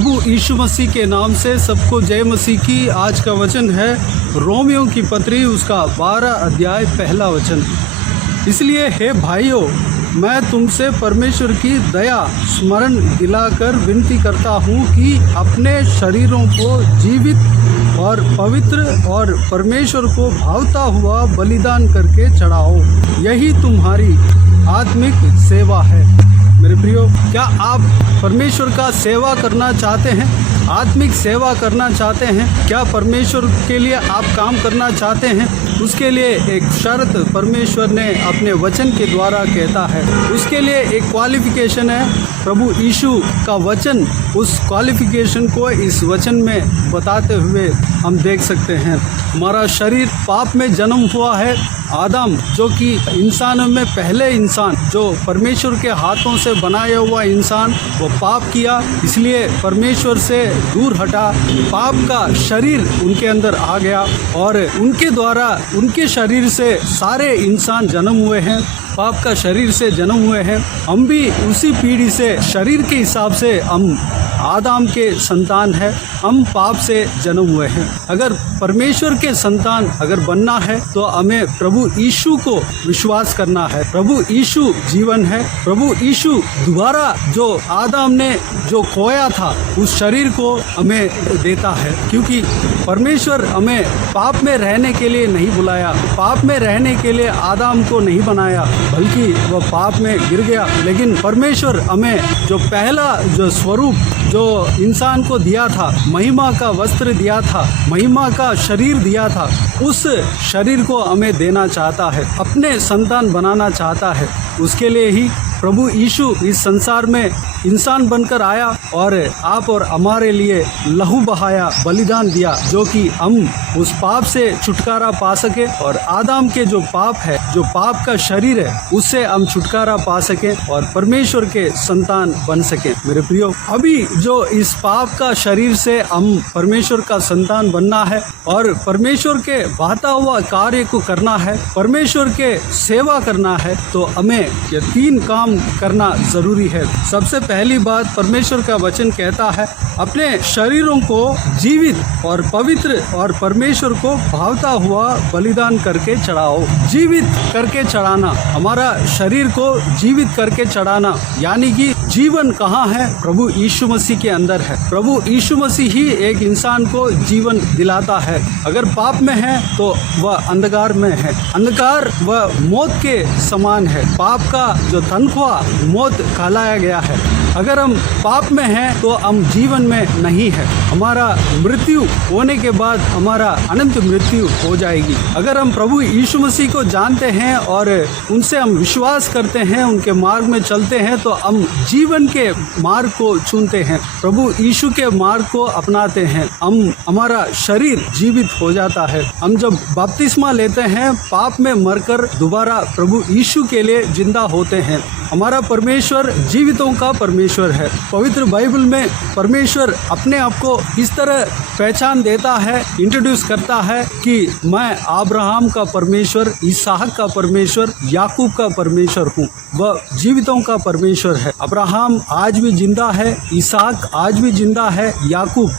प्रभु यीशु मसीह के नाम से सबको जय मसीह की। आज का वचन है रोमियों की पत्री उसका 12 अध्याय पहला वचन। इसलिए हे भाइयों, मैं तुमसे परमेश्वर की दया स्मरण दिलाकर विनती करता हूँ कि अपने शरीरों को जीवित और पवित्र और परमेश्वर को भावता हुआ बलिदान करके चढ़ाओ, यही तुम्हारी आत्मिक सेवा है। मेरे प्रियो, क्या आप परमेश्वर का सेवा करना चाहते हैं? आत्मिक सेवा करना चाहते हैं? क्या परमेश्वर के लिए आप काम करना चाहते हैं? उसके लिए एक शर्त परमेश्वर ने अपने वचन के द्वारा कहता है। उसके लिए एक क्वालिफिकेशन है। प्रभु यीशु का वचन उस क्वालिफिकेशन को इस वचन में बताते हुए हम देख सकते हैं। हमारा शरीर पाप में जन्म हुआ है। आदम जो कि इंसानों में पहले इंसान, जो परमेश्वर के हाथों से बनाया हुआ इंसान, वो पाप किया, इसलिए परमेश्वर से दूर हटा। पाप का शरीर उनके अंदर आ गया और उनके द्वारा उनके शरीर से सारे इंसान जन्म हुए हैं। पाप का शरीर से जन्म हुए हैं। हम भी उसी पीढ़ी से, शरीर के हिसाब से हम आदम के संतान है। हम पाप से जन्म हुए हैं। अगर परमेश्वर के संतान अगर बनना है तो हमें प्रभु यीशु को विश्वास करना है। प्रभु यीशु जीवन है। प्रभु यीशु दोबारा जो आदम ने जो खोया था उस शरीर को हमें देता है, क्योंकि परमेश्वर हमें पाप में रहने के लिए नहीं बुलाया, पाप में रहने के लिए आदम को नहीं बनाया, बल्कि वह पाप में गिर गया। लेकिन परमेश्वर हमें जो पहला जो स्वरूप जो इंसान को दिया था, महिमा का वस्त्र दिया था, महिमा का शरीर दिया था, उस शरीर को हमें देना चाहता है, अपने संतान बनाना चाहता है। उसके लिए ही प्रभु यीशु इस संसार में इंसान बनकर आया और आप और हमारे लिए लहू बहाया, बलिदान दिया, जो कि हम उस पाप से छुटकारा पा सके और आदम के जो पाप है, जो पाप का शरीर है, उससे हम छुटकारा पा सके और परमेश्वर के संतान बन सके। मेरे प्रियो, अभी जो इस पाप का शरीर से हम परमेश्वर का संतान बनना है और परमेश्वर के भाता हुआ कार्य को करना है, परमेश्वर के सेवा करना है, तो हमें ये 3 काम करना जरूरी है। सबसे पहली बात, परमेश्वर का वचन कहता है अपने शरीरों को जीवित और पवित्र और परमेश्वर को भावता हुआ बलिदान करके चढ़ाओ। जीवित करके चढ़ाना, हमारा शरीर को जीवित करके चढ़ाना, यानी कि जीवन कहाँ है? प्रभु यीशु मसीह के अंदर है। प्रभु यीशु मसीह ही एक इंसान को जीवन दिलाता है। अगर पाप में है तो वह अंधकार में है। अंधकार वह मौत के समान है। पाप का जो तनख्वाह मौत कहलाया गया है। अगर हम पाप में हैं तो हम जीवन में नहीं है। हमारा मृत्यु होने के बाद हमारा अनंत मृत्यु हो जाएगी। अगर हम प्रभु यीशु मसीह को जानते हैं और उनसे हम विश्वास करते हैं, उनके मार्ग में चलते हैं, तो हम जीवन के मार्ग को चुनते हैं, प्रभु यीशु के मार्ग को अपनाते हैं। हमारा शरीर जीवित हो जाता है। हम जब बपतिस्मा लेते हैं, पाप में मरकर दोबारा प्रभु यीशु के लिए जिंदा होते हैं। हमारा परमेश्वर जीवितों का परमेश्वर है। पवित्र बाइबल में परमेश्वर अपने आप को इस तरह पहचान देता है, इंट्रोड्यूस करता है कि मैं अब्राहम का परमेश्वर, इसहाक का परमेश्वर, याकूब का परमेश्वर हूँ। वह जीवितों का परमेश्वर है। अब्राहम आज भी जिंदा है, इसहाक आज भी जिंदा है, याकूब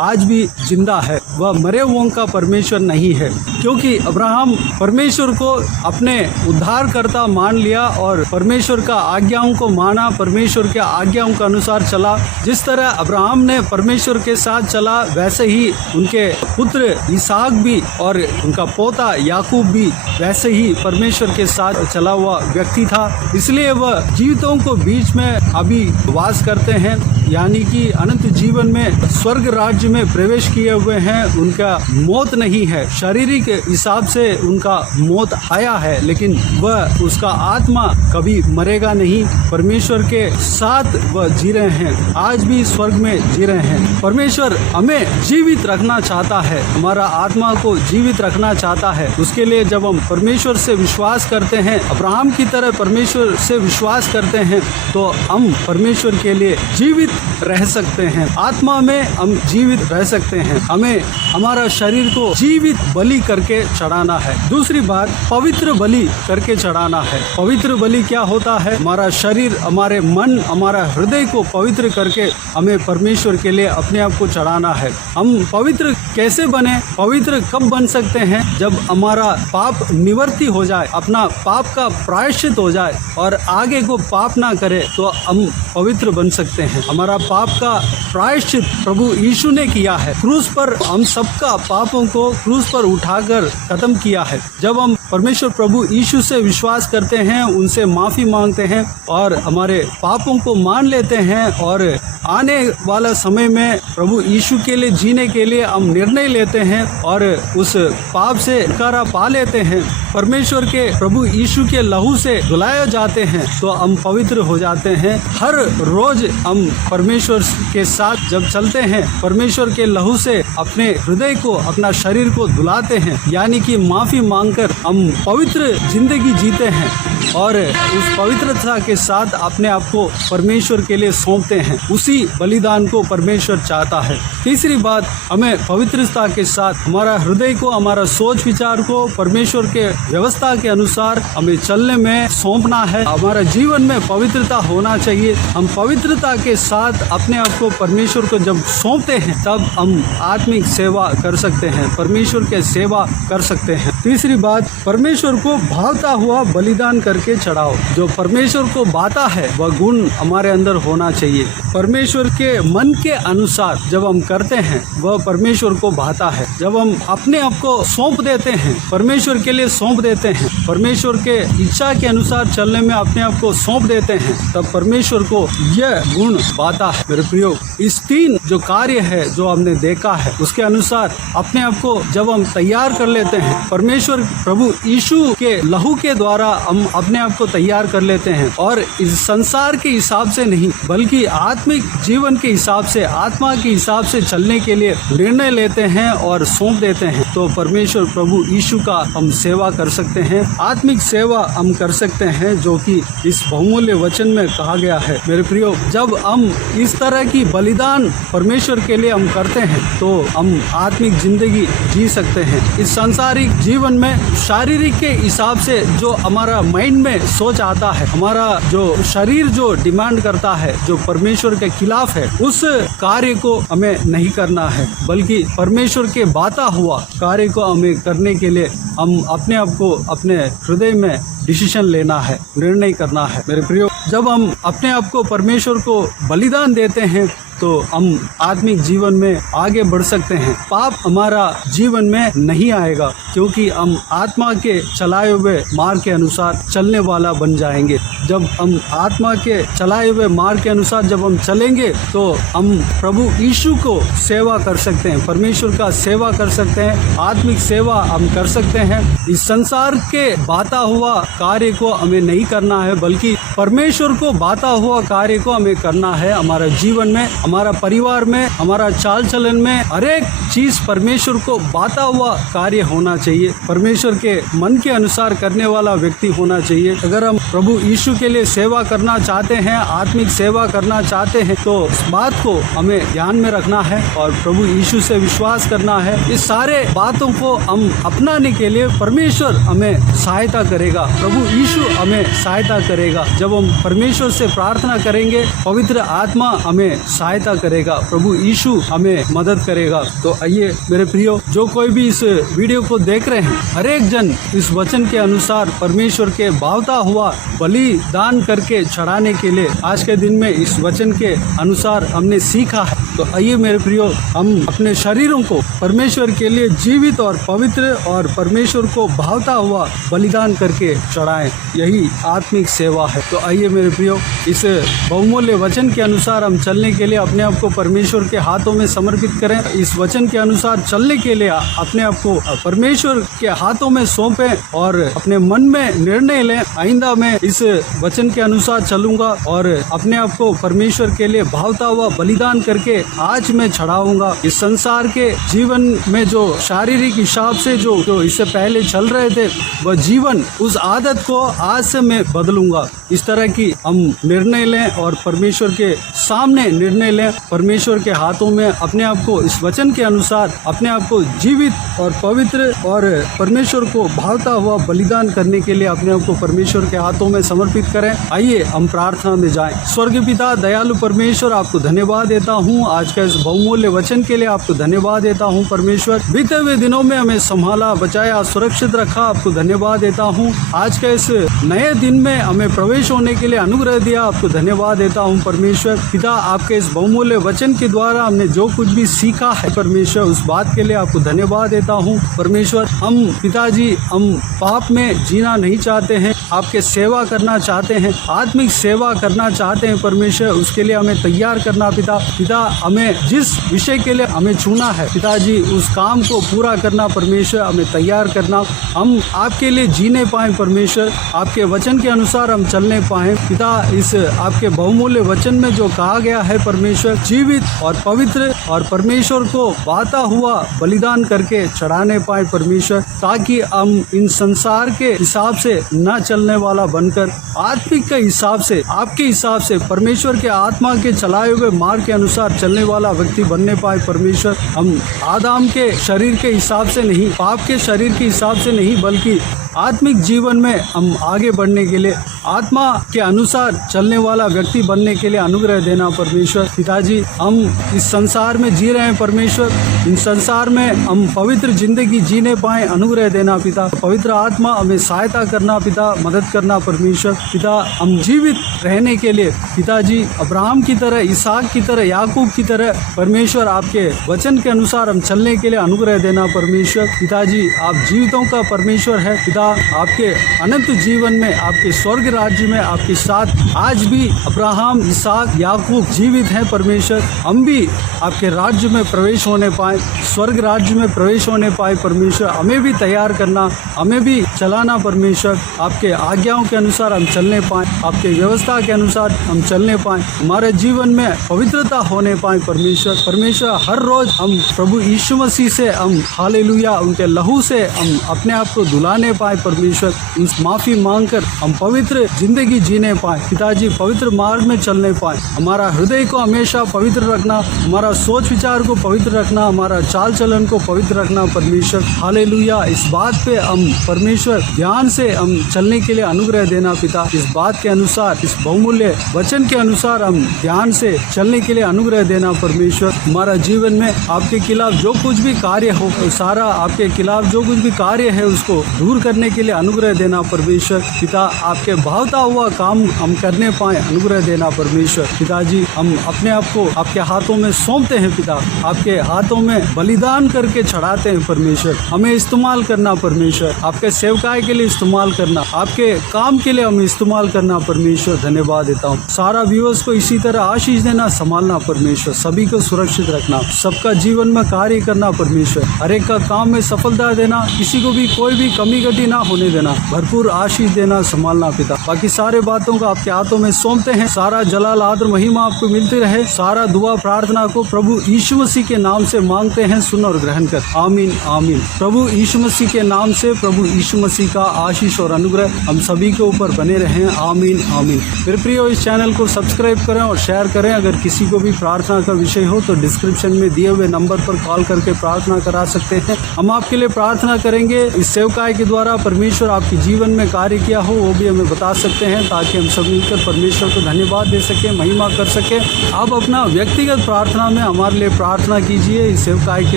आज भी जिंदा है। वह मरे हुओं का परमेश्वर नहीं है, क्योंकि अब्राहम परमेश्वर को अपने उद्धारकर्ता मान लिया और परमेश्वर का आज्ञाओं को माना, परमेश्वर के आज्ञाओं के अनुसार चला। जिस तरह अब्राहम ने परमेश्वर के साथ चला, वैसे ही उनके पुत्र इसहाक भी और उनका पोता याकूब भी वैसे ही परमेश्वर के साथ चला हुआ व्यक्ति था। इसलिए वह जीवितों को बीच में अभी वास करते हैं, यानी कि अनंत जीवन में स्वर्ग राज्य में प्रवेश किए हुए हैं। उनका मौत नहीं है, शारीरिक हिसाब से उनका मौत आया है, लेकिन वह उसका आत्मा कभी मरेगा नहीं। परमेश्वर के साथ वह जी रहे हैं, आज भी स्वर्ग में जी रहे हैं। परमेश्वर हमें जीवित रखना चाहता है, हमारा आत्मा को जीवित रखना चाहता है। उसके लिए जब हम परमेश्वर से विश्वास करते हैं, अब्राहम की तरह परमेश्वर से विश्वास करते हैं, तो हम परमेश्वर के लिए जीवित रह सकते हैं, आत्मा में हम जीवित रह सकते हैं। हमें हमारा शरीर को जीवित बलि करके चढ़ाना है। दूसरी बात, पवित्र बलि करके चढ़ाना है। पवित्र बलि क्या होता है? हमारा शरीर, हमारे मन, हमारा हृदय को पवित्र करके हमें परमेश्वर के लिए अपने आप को चढ़ाना है। हम पवित्र कैसे बने? पवित्र कब बन सकते हैं? जब हमारा पाप निवृत्ति हो जाए, अपना पाप का प्रायश्चित हो जाए और आगे को पाप ना करे, तो हम पवित्र बन सकते हैं। हमारा पाप का प्रायश्चित प्रभु यीशु ने किया है। क्रूस पर हम सबका पापों को क्रूस पर उठाकर खत्म किया है। जब हम परमेश्वर प्रभु यीशु से विश्वास करते हैं, उनसे माफ़ी मांगते हैं और हमारे पापों को मान लेते हैं और आने वाला समय में प्रभु यीशु के लिए जीने के लिए हम निर्णय लेते हैं और उस पाप से छुटकारा पा लेते हैं, परमेश्वर के प्रभु यीशु के लहू से धुलाए जाते हैं, तो हम पवित्र हो जाते हैं। हर रोज हम परमेश्वर के साथ जब चलते हैं, परमेश्वर के लहू से अपने हृदय को, अपना शरीर को धुलाते हैं, यानी कि माफ़ी मांगकर हम पवित्र जिंदगी जीते हैं और उस पवित्रता के साथ अपने आप को परमेश्वर के लिए सौंपते हैं। उसी बलिदान को परमेश्वर चाहता है। तीसरी बात, हमें पवित्रता के साथ हमारा हृदय को, हमारा सोच विचार को परमेश्वर के व्यवस्था के अनुसार हमें चलने में सौंपना है। हमारा जीवन में पवित्रता होना चाहिए। हम पवित्रता के साथ अपने आप को परमेश्वर को जब सौंपते हैं, तब हम आत्मिक सेवा कर सकते हैं, परमेश्वर के सेवा कर सकते हैं। तीसरी बात, परमेश्वर को भावता हुआ बलिदान करके चढ़ाओ। जो परमेश्वर को भाता है वह गुण हमारे अंदर होना चाहिए। परमेश्वर के मन के अनुसार जब हम करते हैं, वह परमेश्वर को भाता है। जब हम अपने आप को सौंप देते हैं, परमेश्वर के लिए सौंप देते हैं, परमेश्वर के इच्छा के अनुसार चलने में अपने आप को सौंप देते हैं, तब परमेश्वर को यह गुण भाता है। मेरे प्रियो, इस तीन जो कार्य है जो हमने देखा है, उसके अनुसार अपने आप को जब हम तैयार कर लेते हैं, परमेश्वर प्रभु यीशु के लहू के द्वारा हम अपने आप को तैयार कर लेते हैं और इस संसार के हिसाब से नहीं, बल्कि आत्मिक जीवन के हिसाब से, आत्मा के हिसाब से चलने के लिए निर्णय लेते हैं और सौंप देते हैं, तो परमेश्वर प्रभु यीशु का हम सेवा कर सकते हैं। आत्मिक सेवा हम कर सकते हैं, जो कि इस बहुमूल्य वचन में कहा गया है। मेरे प्रियो, जब हम इस तरह की बलिदान परमेश्वर के लिए हम करते हैं, तो हम आत्मिक जिंदगी जी सकते हैं। इस सांसारिक जीवन में शारीरिक के हिसाब से जो हमारा माइंड में सोच आता है, हमारा जो शरीर जो डिमांड करता है, जो परमेश्वर के खिलाफ है, उस कार्य को हमें नहीं करना है, बल्कि परमेश्वर के बाता हुआ कार्य को हमें करने के लिए हम अपने आप को, अपने हृदय में डिसीजन लेना है, निर्णय करना है। मेरे प्रियो, जब हम अपने आप को परमेश्वर को बलिदान देते हैं, तो हम आत्मिक जीवन में आगे बढ़ सकते हैं। पाप हमारा जीवन में नहीं आएगा, क्योंकि हम आत्मा के चलाए हुए मार्ग के अनुसार चलने वाला बन जाएंगे। जब हम आत्मा के चलाए हुए मार्ग के अनुसार जब हम चलेंगे, तो हम प्रभु यीशु को सेवा कर सकते हैं, परमेश्वर का सेवा कर सकते हैं, आत्मिक सेवा हम कर सकते हैं। इस संसार के बाता हुआ कार्य को हमें नहीं करना है, बल्कि परमेश्वर को बाता हुआ कार्य को हमें करना है। हमारा जीवन में, हमारा परिवार में, हमारा चाल चलन में हर एक चीज परमेश्वर को बाता हुआ कार्य होना चाहिए, परमेश्वर के मन के अनुसार करने वाला व्यक्ति होना चाहिए। अगर हम प्रभु यीशु के लिए सेवा करना चाहते हैं, आत्मिक सेवा करना चाहते हैं, तो इस बात को हमें ध्यान में रखना है और प्रभु यीशु से विश्वास करना है। इस सारे बातों को हम अपनाने के लिए परमेश्वर हमें सहायता करेगा, प्रभु यीशु हमें सहायता करेगा। जब हम परमेश्वर से प्रार्थना करेंगे, पवित्र आत्मा हमें सहायता करेगा, प्रभु यीशु हमें मदद करेगा। तो आइए मेरे प्रियो, जो कोई भी इस वीडियो को देख रहे हैं, हर एक जन इस वचन के अनुसार परमेश्वर के भावता हुआ बलिदान करके चढ़ाने के लिए आज के दिन में इस वचन के अनुसार हमने सीखा है। तो आइए मेरे प्रियो, हम अपने शरीरों को परमेश्वर के लिए जीवित और पवित्र और परमेश्वर को भावता हुआ बलिदान करके चढ़ाएं। यही आत्मिक सेवा है। तो आइए मेरे प्रियो, इस बहुमूल्य वचन के अनुसार हम चलने के लिए अपने आप को परमेश्वर के हाथों में समर्पित करें। इस वचन के अनुसार चलने के लिए अपने आप को परमेश्वर के हाथों में सौंपें और अपने मन में निर्णय लें, आइंदा मैं इस वचन के अनुसार चलूंगा और अपने आप को परमेश्वर के लिए भावता हुआ बलिदान करके आज मैं चढ़ाऊंगा। इस संसार के जीवन में जो शारीरिक हिसाब से जो इससे पहले चल रहे थे, वह जीवन, उस आदत को आज से मैं बदलूंगा। इस तरह की हम निर्णय लें और परमेश्वर के सामने निर्णय लें, परमेश्वर के हाथों में अपने आप को इस वचन के अनुसार अपने आप को जीवित और पवित्र और परमेश्वर को भावता हुआ बलिदान करने के लिए अपने आप को परमेश्वर के हाथों में समर्पित करें। आइए हम प्रार्थना में जाएं। स्वर्गीय पिता दयालु परमेश्वर, आपको धन्यवाद देता हूँ आज का इस बहुमूल्य वचन के लिए। आपको धन्यवाद देता हूँ परमेश्वर, बीते हुए दिनों में हमें संभाला, बचाया, सुरक्षित रखा। आपको धन्यवाद देता हूँ आज के इस नए दिन में हमें प्रवेश होने के लिए अनुग्रह दिया। आपको धन्यवाद देता हूँ परमेश्वर पिता, आपके इस बहुमूल्य वचन के द्वारा हमने जो कुछ भी सीखा है परमेश्वर, उस बात के लिए आपको धन्यवाद देता हूँ परमेश्वर। हम पिताजी हम पाप में जीना नहीं चाहते हैं, आपके सेवा करना चाहते हैं, आत्मिक सेवा करना चाहते हैं परमेश्वर। उसके लिए हमें तैयार करना पिता हमें जिस विषय के लिए हमें चुना है पिताजी, उस काम को पूरा करना परमेश्वर, हमें तैयार करना। हम आपके लिए जीने पाए परमेश्वर, आपके वचन के अनुसार हम चलने पाए पिता। इस आपके बहुमूल्य वचन में जो कहा गया है परमेश्वर, जीवित और पवित्र और परमेश्वर को भाता हुआ बलिदान करके चढ़ाने पाए परमेश्वर, ताकि हम इन संसार के हिसाब से न चलने वाला बनकर आत्मिक के हिसाब से, आपके हिसाब से, परमेश्वर के आत्मा के चलाए हुए मार्ग के अनुसार चलने वाला व्यक्ति बनने पाए परमेश्वर। हम आदम के शरीर के हिसाब से नहीं, पाप के शरीर के हिसाब से नहीं, बल्कि आत्मिक जीवन में हम आगे बढ़ने के लिए आत्मा के अनुसार चलने वाला व्यक्ति बनने के लिए अनुग्रह देना परमेश्वर पिताजी। हम इस संसार में जी रहे हैं परमेश्वर, इन संसार में हम पवित्र जिंदगी जीने पाए अनुग्रह देना पिता। पवित्र आत्मा हमें सहायता करना पिता, मदद करना परमेश्वर पिता। हम जीवित रहने के लिए पिताजी अब्राहम की तरह, इसहाक की तरह, याकूब की तरह परमेश्वर आपके वचन के अनुसार हम चलने के लिए अनुग्रह देना परमेश्वर पिताजी। आप जीवितों का परमेश्वर है पिता, आपके अनंत जीवन में, आपके स्वर्ग राज्य में आपके साथ आज भी अब्राहम, इसहाक, याकूब जीवित हैं परमेश्वर। हम भी आपके राज्य में प्रवेश होने पाए, स्वर्ग राज्य में प्रवेश होने पाए परमेश्वर। हमें भी तैयार करना, हमें भी चलाना परमेश्वर, आपके आज्ञाओं के अनुसार हम चलने पाए, आपके व्यवस्था के अनुसार हम चलने पाए, हमारे जीवन में पवित्रता होने पाए परमेश्वर। हर रोज हम प्रभु यीशु मसीह से हम हालेलुया उनके लहू से हम अपने आप को धुलाने पाए परमेश्वर। उस माफी मांगकर हम पवित्र जिंदगी जीने पाए पिताजी, पवित्र मार्ग में चलने पाए। हमारा हृदय को हमेशा पवित्र रखना, हमारा सोच विचार को पवित्र रखना, हमारा चाल चलन को पवित्र रखना परमेश्वर। हालेलुया, इस बात पे हम परमेश्वर ध्यान से हम चलने के लिए अनुग्रह देना पिता। इस बात के अनुसार, इस बहुमूल्य वचन के अनुसार हम ध्यान से चलने के लिए अनुग्रह देना परमेश्वर। हमारा जीवन में आपके खिलाफ जो कुछ भी कार्य हो, सारा आपके खिलाफ जो कुछ भी कार्य है उसको दूर करने के लिए अनुग्रह देना परमेश्वर पिता। आपके भावता हुआ काम हम करने पाए अनुग्रह देना परमेश्वर पिताजी। हम अपने आप को आपके हाथों में सौंपते हैं पिता, आपके हाथों में बलिदान करके चढ़ाते हैं परमेश्वर। हमें इस्तेमाल करना परमेश्वर, आपके सेवकाई के लिए इस्तेमाल करना, आपके काम के लिए हमें इस्तेमाल करना परमेश्वर। धन्यवाद देता हूँ। सारा व्यूअर्स को इसी तरह आशीष देना, संभालना परमेश्वर, सभी को सुरक्षित रखना, सबका जीवन में कार्य करना परमेश्वर, हर एक का काम में सफलता देना, किसी को भी कोई भी कमी घटी ना होने देना, भरपूर आशीष देना, संभालना पिता। बाकी सारे बातों को आपके हाथों में सौंपते हैं। सारा जलाल आदर महिमा आपको मिलती रहे। सारा दुआ प्रार्थना को प्रभु यीशु मसीह के नाम से मांगते हैं, सुन और ग्रहण कर। आमीन आमीन। प्रभु यीशु मसीह के नाम से प्रभु यीशु मसीह का आशीष और अनुग्रह हम सभी के ऊपर बने रहें। आमीन आमीन। मेरे प्रियो, इस चैनल को सब्सक्राइब करें और शेयर करें। अगर किसी को भी प्रार्थना का विषय हो तो डिस्क्रिप्शन में दिए हुए नंबर पर कॉल करके प्रार्थना करा सकते हैं। हम आपके लिए प्रार्थना करेंगे। इस सेवकाई के द्वारा परमेश्वर आपके जीवन में कार्य किया हो वो भी हमें बता सकते हैं, ताकि हम सब मिलकर परमेश्वर को धन्यवाद दे सके, महिमा कर सके। आप अपना व्यक्तिगत प्रार्थना में हमारे लिए प्रार्थना कीजिए, इस सेवकाई के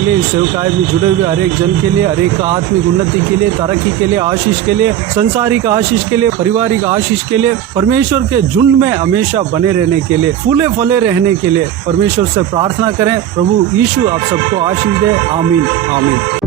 लिए, इस सेवकाई में जुड़े हुए हर एक जन के लिए, हर एक आत्मिक उन्नति के लिए, तरक्की के लिए, आशीष के लिए, संसारिक आशीष के लिए, पारिवारिक आशीष के लिए, परमेश्वर के झुंड में हमेशा बने रहने के लिए, फूले फले रहने के लिए परमेश्वर से प्रार्थना करें। प्रभु यीशु आप सबको आशीष दे। आमीन आमीन।